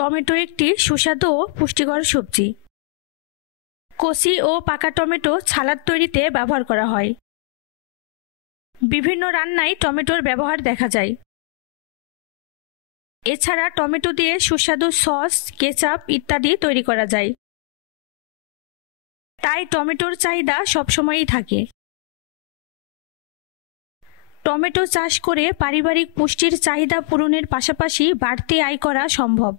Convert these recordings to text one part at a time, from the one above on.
Tomato একটি সুস্বাদু ও পুষ্টিকর সবজি। কচি ও পাকা টমেটো সালাদ তৈরিতে ব্যবহার করা হয়। বিভিন্ন রান্নায় টমেটোর ব্যবহার দেখা যায়। এছাড়া টমেটো দিয়ে সুস্বাদু সস, কেচাপ ইত্যাদি তৈরি করা যায়। তাই টমেটোর চাহিদা সবসময়ই থাকে। টমেটো চাষ করে পারিবারিক পুষ্টির চাহিদা পূরণের পাশাপাশি বাড়তি আয় করা সম্ভব।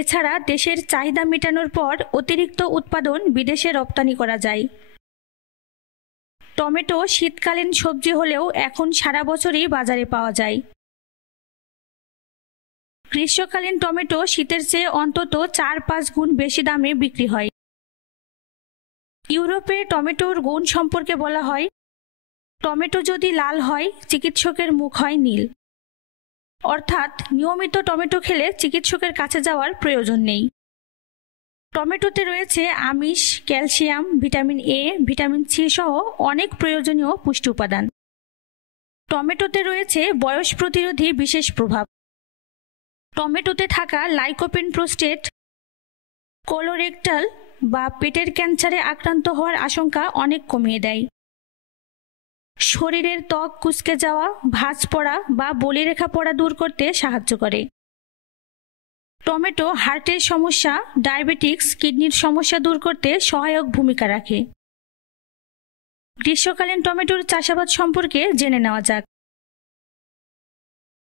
এছাড়া দেশের চাহিদা মেটানোর পর অতিরিক্ত উৎপাদন বিদেশে রপ্তানি করা যায়। টমেটো শীতকালীন সবজি হলেও এখন সারা বছরই বাজারে পাওয়া যায়। গ্রীষ্মকালীন টমেটো শীতের চেয়ে অন্তত 4-5 গুণ বেশি দামে বিক্রি হয়। ইউরোপে টমেটোর গুণ সম্পর্কে বলা হয়, টমেটো যদি লাল হয় চিকিৎসকের মুখ হয় নীল। অর্থাৎ নিয়মিত টমেটো খেলে চিকিৎসকের কাছে যাওয়ার প্রয়োজন নেই। টমেটোতে রয়েছে আমিষ, calcium, vitamin A, vitamin C সহ অনেক প্রয়োজনীয় পুষ্টি উপাদান। টমেটোতে রয়েছে বয়স প্রতিরোধী বিশেষ প্রভাব। টমেটোতে থাকা লাইকোপেন প্রোস্টেট, কোলোরেক্টাল বা পেটের ক্যান্সারে আক্রান্ত হওয়ার আশঙ্কা অনেক কমিয়ে দেয়। শরীরের ত্বক কুঁচকে যাওয়া, ভাঁজ পড়া বা বলিরেখা পড়া দূর করতে সাহায্য করে। টমেটো হার্টের সমস্যা, ডায়াবেটিক্স, কিডনির সমস্যা দূর করতে সহায়ক ভূমিকা রাখে। গ্রীষ্মকালীন টমেটোর চাষাবাদ সম্পর্কে জেনে নেওয়া যাক।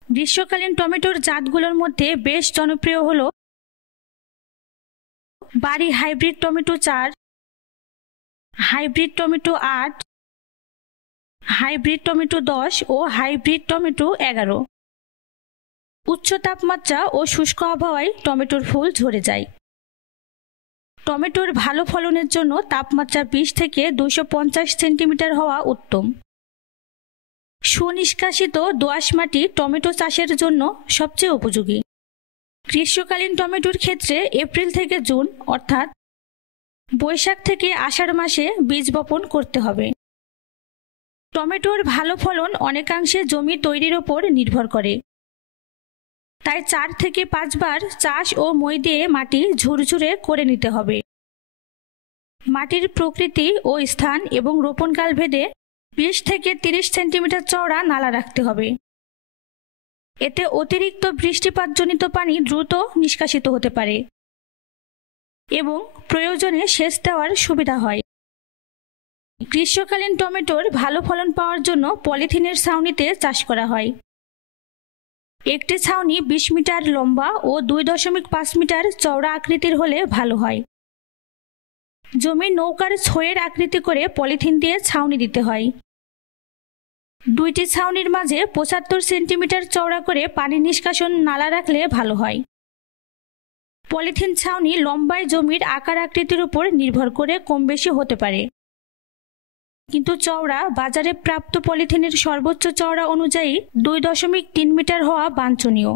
গ্রীষ্মকালীন টমেটোর জাতগুলোর মধ্যে বেশ জনপ্রিয় হল বাড়ি hybrid tomato 4, hybrid tomato 8, hybrid tomato 10 ও হাইব্রিড টমেটো 11। উচ্চ তাপমাত্রা ও শুষ্ক আবহাওয়ায় টমেটোর ফুল ঝরে যায়। টমেটোর ভালো ফলনের জন্য তাপমাত্রা 20 থেকে 250 সেন্টিমিটার হওয়া উত্তম। সুনিষ্কাশিত দোআঁশ মাটি টমেটো চাষের জন্য সবচেয়ে উপযোগী। গ্রীষ্মকালীন টমেটোর ক্ষেত্রে এপ্রিল থেকে জুন অর্থাৎ বৈশাখ থেকে আষাঢ় মাসে বীজ বপন করতে হবে। টমেটোর ভালো ফলন অনেকাংশে জমি তৈরির ওপর নির্ভর করে। তাই 4 থেকে 5 বার চাষ ও মই দিয়ে মাটি ঝুরঝুরে করে নিতে হবে। মাটির প্রকৃতি ও স্থান এবং রোপণকাল ভেদে 20 থেকে 30 সেন্টিমিটার চওড়া নালা রাখতে হবে। এতে অতিরিক্ত বৃষ্টিপাতজনিত পানি দ্রুত নিষ্কাশিত হতে পারে এবং প্রয়োজনে সেচ দেওয়ার সুবিধা হয়। গ্রীষ্মকালীন টমেটোর ভালো ফলন পাওয়ার জন্য পলিথিনের ছাউনিতে চাষ করা হয়। একটি ছাউনি 20 মিটার লম্বা ও 2.5 মিটার চওড়া আকৃতির হলে ভালো হয়। জমির নৌকার ছোঁয়ের আকৃতি করে পলিথিন দিয়ে ছাউনি দিতে হয়। 2টি ছাউনির মাঝে 75 সেন্টিমিটার চওড়া করে পানি নিষ্কাশন নালা রাখলে ভালো হয়। পলিথিন ছাউনি লম্বায় জমির আকার আকৃতির উপর নির্ভর করে কম বেশি হতে পারে, কিন্তু চওড়া বাজারে প্রাপ্ত পলিথিনের সর্বোচ্চ চওড়া অনুযায়ী 2.3 মিটার হওয়া বাঞ্ছনীয়।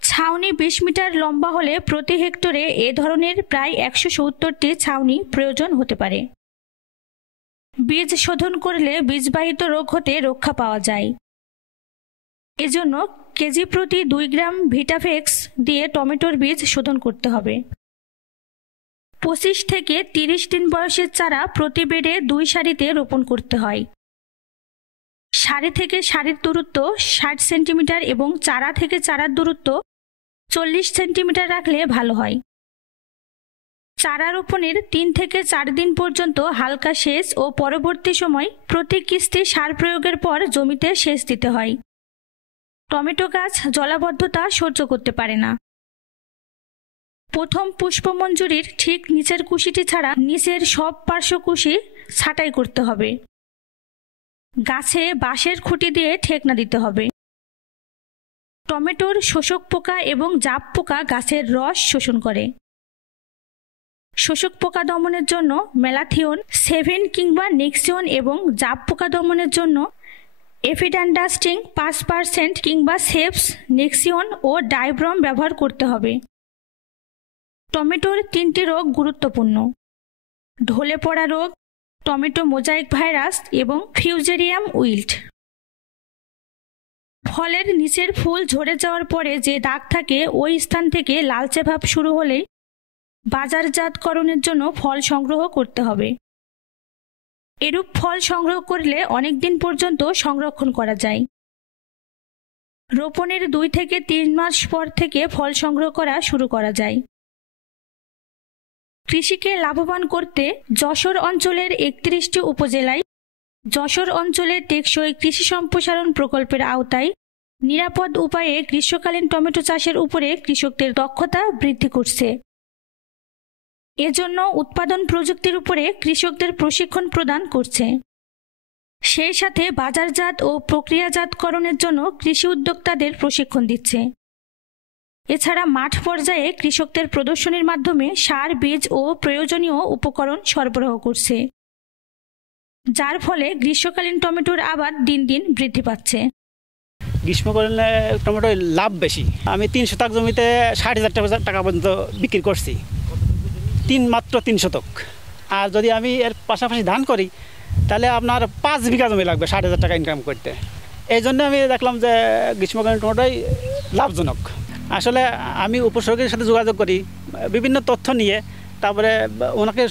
ছাউনি 20 মিটার লম্বা হলে প্রতি হেক্টরে এ ধরনের প্রায় 170টি ছাউনি প্রয়োজন হতে পারে। বীজ শোধন করলে বীজবাহিত রোগ হতে রক্ষা পাওয়া যায়। এজন্য কেজি প্রতি 2 গ্রাম ভিটাফেক্স দিয়ে টমেটোর বীজ শোধন করতে হবে। 25 থেকে 30 দিন বয়সের চারা প্রতি বেডে 2 সারিতে রোপণ করতে হয়। সারি থেকে সারির দূরত্ব 60 সেন্টিমিটার এবং চারা থেকে চারার দূরত্ব 40 সেন্টিমিটার রাখলে ভালো হয়। চারা রোপণের 3 থেকে 4 দিন পর্যন্ত হালকা সেচ ও পরবর্তী সময় প্রতি কিস্তি সার প্রয়োগের পর জমিতে সেচ দিতে হয়। টমেটো গাছ জলাবদ্ধতা সহ্য করতে পারে না। প্রথম পুষ্পমঞ্জুরির ঠিক নিচের কুশিটি ছাড়া নিচের সব পার্শ্বকুশি ছাঁটাই করতে হবে। গাছে বাঁশের খুঁটি দিয়ে ঠেকনা দিতে হবে। টমেটোর শোষক পোকা এবং জাপ পোকা গাছের রস শোষণ করে। শোষক পোকা দমনের জন্য ম্যালাথিয়ন 7 কিংবা নেক্সিয়ন এবং জাপ পোকা দমনের জন্য এফিডান্ডাস্টিং 5% কিংবা সেপস, নেক্সিয়ন ও ডাইব্রম ব্যবহার করতে হবে। টমেটোর 3টি রোগ গুরুত্বপূর্ণ: ঢলে পড়া রোগ, টমেটো মোজাইক ভাইরাস এবং ফিউজেরিয়াম উইল্ট। ফলের নিচের ফুল ঝরে যাওয়ার পরে যে দাগ থাকে ওই স্থান থেকে লালচে ভাব শুরু হলেই বাজারজাতকরণের জন্য ফল সংগ্রহ করতে হবে। এরূপ ফল সংগ্রহ করলে অনেক দিন পর্যন্ত সংরক্ষণ করা যায়। রোপণের 2 থেকে 3 মাস পর থেকে ফল সংগ্রহ করা শুরু করা যায়। কৃষিকে লাভবান করতে যশোর অঞ্চলের 31টি উপজেলায় যশোর অঞ্চলের টেকসই কৃষি সম্প্রসারণ প্রকল্পের আওতায় নিরাপদ উপায়ে গ্রীষ্মকালীন টমেটো চাষের উপরে কৃষকদের দক্ষতা বৃদ্ধি করছে। এজন্য উৎপাদন প্রযুক্তির উপরে কৃষকদের প্রশিক্ষণ প্রদান করছে। সেই সাথে বাজারজাত ও প্রক্রিয়াজাতকরণের জন্য কৃষি উদ্যোক্তাদের প্রশিক্ষণ দিচ্ছে। এছাড়া মাঠ পর্যায়ে কৃষকদের প্রদর্শনীর মাধ্যমে সার, বীজ ও প্রয়োজনীয় উপকরণ সরবরাহ করছে, যার ফলে গ্রীষ্মকালীন টমেটোর আবাদ দিন দিন বৃদ্ধি পাচ্ছে। গ্রীষ্মকালীন টমেটো লাভ বেশি। আমি 3 শতক জমিতে 60,000 টাকা পর্যন্ত বিক্রি করছি, মাত্র 3 শতক। আর যদি আমি এর পাশাপাশি ধান করি তাহলে আপনার 5 বিঘা জমি লাগবে 60,000 টাকা ইনকাম করতে। এই জন্য আমি দেখলাম যে গ্রীষ্মকালীন টমেটোই লাভজনক। আসলে আমি উপসর্গের সাথে যোগাযোগ করি বিভিন্ন তথ্য নিয়ে, তারপরে ওনাকে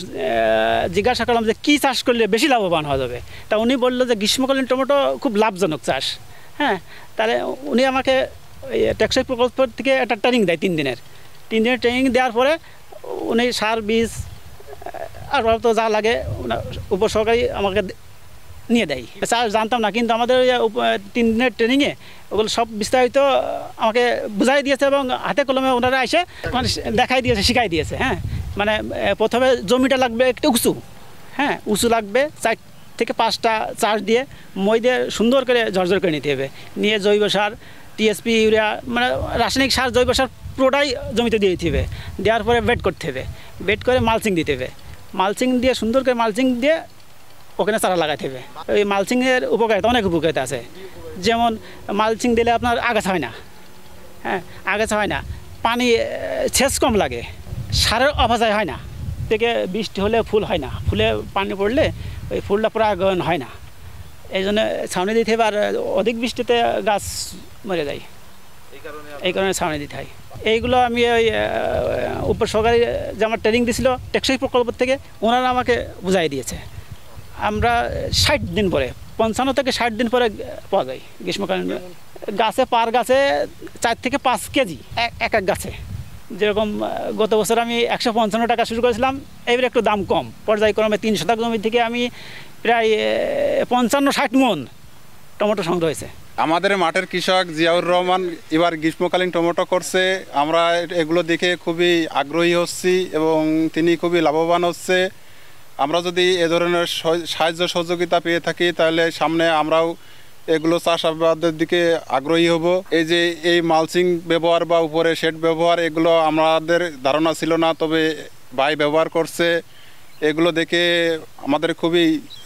জিজ্ঞাসা করলাম যে কী চাষ করলে বেশি লাভবান হওয়া যাবে। তা উনি বললো যে গ্রীষ্মকালীন টমেটো খুব লাভজনক চাষ। হ্যাঁ, তাহলে উনি আমাকে টেকসই প্রকল্প থেকে একটা ট্রেনিং দেয় 3 দিনের ট্রেনিং দেওয়ার পরে উনি সার, বীজ আর তো যা লাগে উপসহকারী আমাকে নিয়ে দেয়। চাষ জানতাম না, কিন্তু আমাদের 3 দিনের ট্রেনিংয়ে ওগুলো সব বিস্তারিত আমাকে বুঝাই দিয়েছে এবং হাতে কলমে ওনারা এসে মানে দেখাই দিয়েছে, শিখাই দিয়েছে। হ্যাঁ, মানে প্রথমে জমিটা লাগবে একটু উঁচু। হ্যাঁ, উঁচু লাগবে 4 থেকে 5টা চাষ দিয়ে মই দিয়ে সুন্দর করে ঝরঝর করে নিতে হবে। নিয়ে জৈব সার, টিএসপি, ইউরিয়া মানে রাসায়নিক সার, জৈব সার পুরোটাই জমিতে দিয়ে দিতে হবে। দেওয়ার পরে বেড করতে হবে, বেড করে মালচিং দিতে হবে। মালচিং দিয়ে সুন্দর করে মালচিং দিয়ে ওখানে চারা লাগাইতে হবে। ওই মালচিংয়ের উপকারিতা অনেক উপকারিতা আছে। যেমন মালচিং দিলে আপনার আগাছা হয় না। হ্যাঁ, আগাছা হয় না, পানি সেচ কম লাগে, সারের অপচয় হয় না। থেকে বৃষ্টি হলে ফুল হয় না, ফুলে পানি পড়লে ওই ফুলটা পরাগায়ন হয় না। এই জন্য ছাউনি দিতে হবে। আর অধিক বৃষ্টিতে গাছ মরে যায়, এই কারণে ছাউনি দিতে হয়। এইগুলো আমি ওই উপসহকারী যে আমার ট্রেনিং দিয়েছিল টেকসই প্রকল্প থেকে, ওনারা আমাকে বুঝাই দিয়েছে। আমরা 60 দিন পরে, 55 থেকে 60 দিন পরে পাওয়া যায় গ্রীষ্মকালীন গাছে। পার গাছে 4 থেকে 5 কেজি এক গাছে। যেরকম গত বছর আমি 155 টাকা শুরু করেছিলাম, এবার একটু দাম কম। পর্যায়ক্রমে 3 শতক জমি থেকে আমি প্রায় 55-60 মণ টমেটো সংগ্রহ হয়েছে। আমাদের মাঠের কৃষক জিয়াউর রহমান এবার গ্রীষ্মকালীন টমেটো করছে। আমরা এগুলো দেখে খুবই আগ্রহী হচ্ছি এবং তিনি খুবই লাভবান হচ্ছে। আমরা যদি এ ধরনের সাহায্য সহযোগিতা পেয়ে থাকি তাহলে সামনে আমরাও এগুলো চাষাবাদের দিকে আগ্রহী হব। এই যে এই মালচিং ব্যবহার বা উপরে শেড ব্যবহার, এগুলো আমাদের ধারণা ছিল না, তবে ভাই ব্যবহার করছে। এগুলো দেখে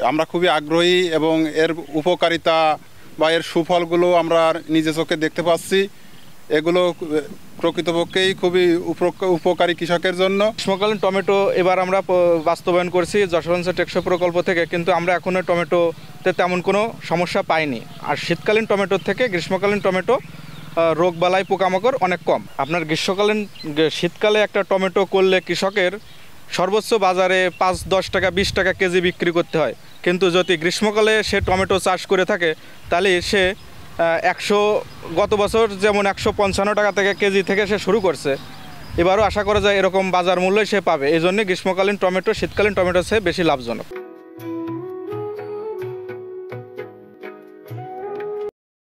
আমরা খুবই আগ্রহী এবং এর উপকারিতা বা এর সুফলগুলো আমরা নিজে চোখে দেখতে পাচ্ছি। এগুলো প্রকৃতপক্ষেই খুবই উপকারী কৃষকের জন্য। গ্রীষ্মকালীন টমেটো এবার আমরা বাস্তবায়ন করছি যশোর অঞ্চল টেকসই প্রকল্প থেকে, কিন্তু আমরা এখনও টমেটোতে তেমন কোনো সমস্যা পাইনি। আর শীতকালীন টমেটোর থেকে গ্রীষ্মকালীন টমেটো রোগবালাই, পোকামাকড় অনেক কম। আপনার শীতকালে একটা টমেটো করলে কৃষকের সর্বোচ্চ বাজারে 5-10 টাকা 20 টাকা কেজি বিক্রি করতে হয়, কিন্তু যদি গ্রীষ্মকালে সে টমেটো চাষ করে থাকে তাহলে সে গত বছর যেমন 155 টাকা থেকে কেজি থেকে সে শুরু করছে, এবারও আশা করা যায় এরকম বাজার মূল্যই সে পাবে। এই জন্য গ্রীষ্মকালীন টমেটো শীতকালীন টমেটোর চেয়ে বেশি লাভজনক।